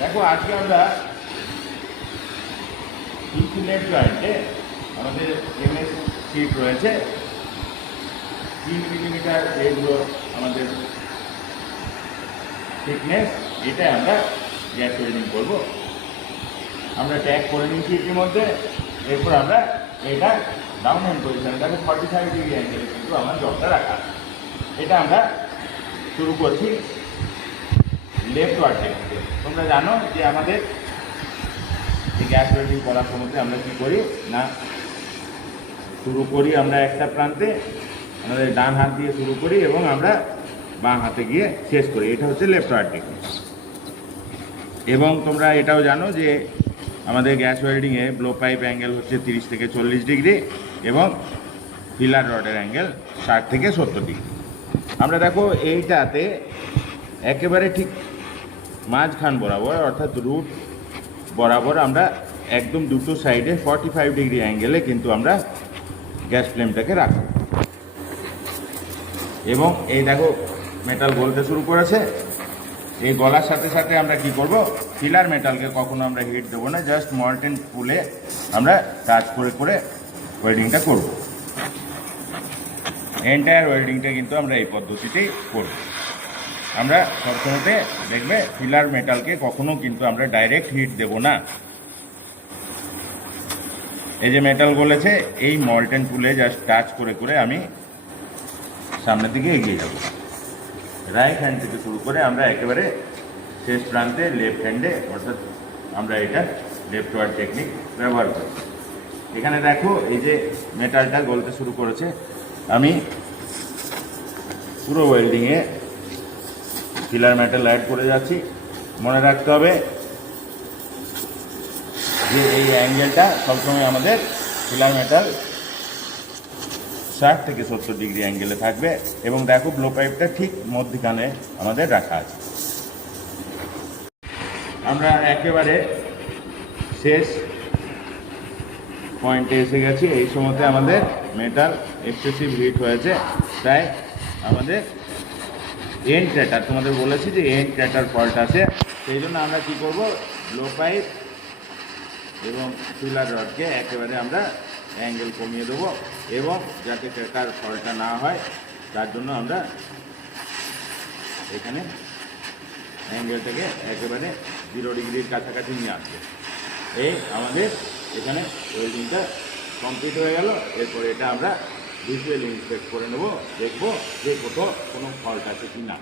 দেখো আজকে আমরা ইনসুলেট জয়েন্টে আমাদের এমএস সিট রয়েছে 3 মিলিমিটার, এইগুলো আমাদের থিকনেস। এটা আমরা গ্যাস ওয়েল্ডিং করবো। আমরা ট্যাগ করে নিয়েছি ইতিমধ্যে। এরপর আমরা এটা ডাউন হ্যান্ড পজিশনটাকে 45 ডিগ্রি অ্যাঙ্গেলে কিন্তু আমার জবটা রাখা। এটা আমরা শুরু করছি লেফট ওয়ার্ড টেকনিকে। তোমরা জানো যে আমাদের এই গ্যাস ওয়েল্ডিং করার সময়তে আমরা কী করি না, শুরু করি আমরা একটা প্রান্তে, আমাদের ডান হাত দিয়ে শুরু করি এবং আমরা বাঁ হাতে গিয়ে শেষ করি। এটা হচ্ছে লেফট ওয়ার্ড টেকনিক। এবং তোমরা এটাও জানো যে আমাদের গ্যাস ওয়েল্ডিংয়ে ব্লো পাইপ অ্যাঙ্গেল হচ্ছে 30 থেকে 40 ডিগ্রি এবং ফিলার রডের অ্যাঙ্গেল 60 থেকে 70 ডিগ্রি। আমরা দেখো এইটাতে একেবারে ঠিক মাঝখান বরাবর অর্থাৎ রুট বরাবর আমরা একদম দুটো সাইডে 45 ডিগ্রি অ্যাঙ্গেলে কিন্তু আমরা গ্যাস ফ্লেমটাকে রাখব। এবং এই দেখো মেটাল গলতে শুরু করেছে। এই গলার সাথে সাথে আমরা কি করব, ফিলার মেটালকে কখনো আমরা হিট দেবো না, জাস্ট মল্টেন পুলে আমরা টাচ করে করে ওয়েল্ডিংটা করব। এন্টায়ার ওয়েল্ডিংটা কিন্তু আমরা এই পদ্ধতিতেই করব। আমরা সবসময়তে দেখবে ফিলার মেটালকে কখনো কিন্তু আমরা ডাইরেক্ট হিট দেব না। এই যে মেটাল বলেছে, এই মল্টেন পুলে জাস্ট টাচ করে করে আমি সামনের দিকে এগিয়ে যাব। রাইট হ্যান্ড থেকে শুরু করে আমরা একেবারে শেষ প্রান্তে লেফট হ্যান্ডে, অর্থাৎ আমরা এটা লেফট ওয়ার্ড টেকনিক ব্যবহার করি। এখানে দেখো এই যে মেটালটা গলতে শুরু করেছে, আমি পুরো ওয়েল্ডিংয়ে ফিলার মেটাল অ্যাড করে যাচ্ছি। মনে রাখতে হবে যে এই অ্যাঙ্গেলটা সবসময় আমাদের ফিলার মেটাল 60 থেকে 70 ডিগ্রি অ্যাঙ্গেলে থাকবে। এবং দেখো ব্লো পাইপটা ঠিক মধ্যখানে আমাদের রাখা আছে। আমরা একেবারে শেষ পয়েন্টে এসে গেছি। এই সময়তে আমাদের মেটাল এক্সেসিভ হিট হয়েছে, তাই আমাদের এন্ড ক্র্যাটার, তোমাদের বলেছি যে এন্ড ক্র্যাটার ফল্ট আছে। সেই জন্য আমরা কী করব, ব্লো পাইপ এবং ফিলার রডকে একেবারে আমরা অ্যাঙ্গেল কমিয়ে দেবো এবং যাতে ক্র্যাটার ফলটা না হয় তার জন্য আমরা এখানে অ্যাঙ্গেলটাকে একেবারে 0 ডিগ্রির কাছাকাছি নিয়ে আসবো। এই আমাদের এখানে ওয়েল্ডিংটা কমপ্লিট হয়ে গেল। এরপর এটা আমরা ভিজুয়াল ইন্সপেক্ট করে নেব, দেখবো যে কোথাও কোনো ফল্ট আছে কি না।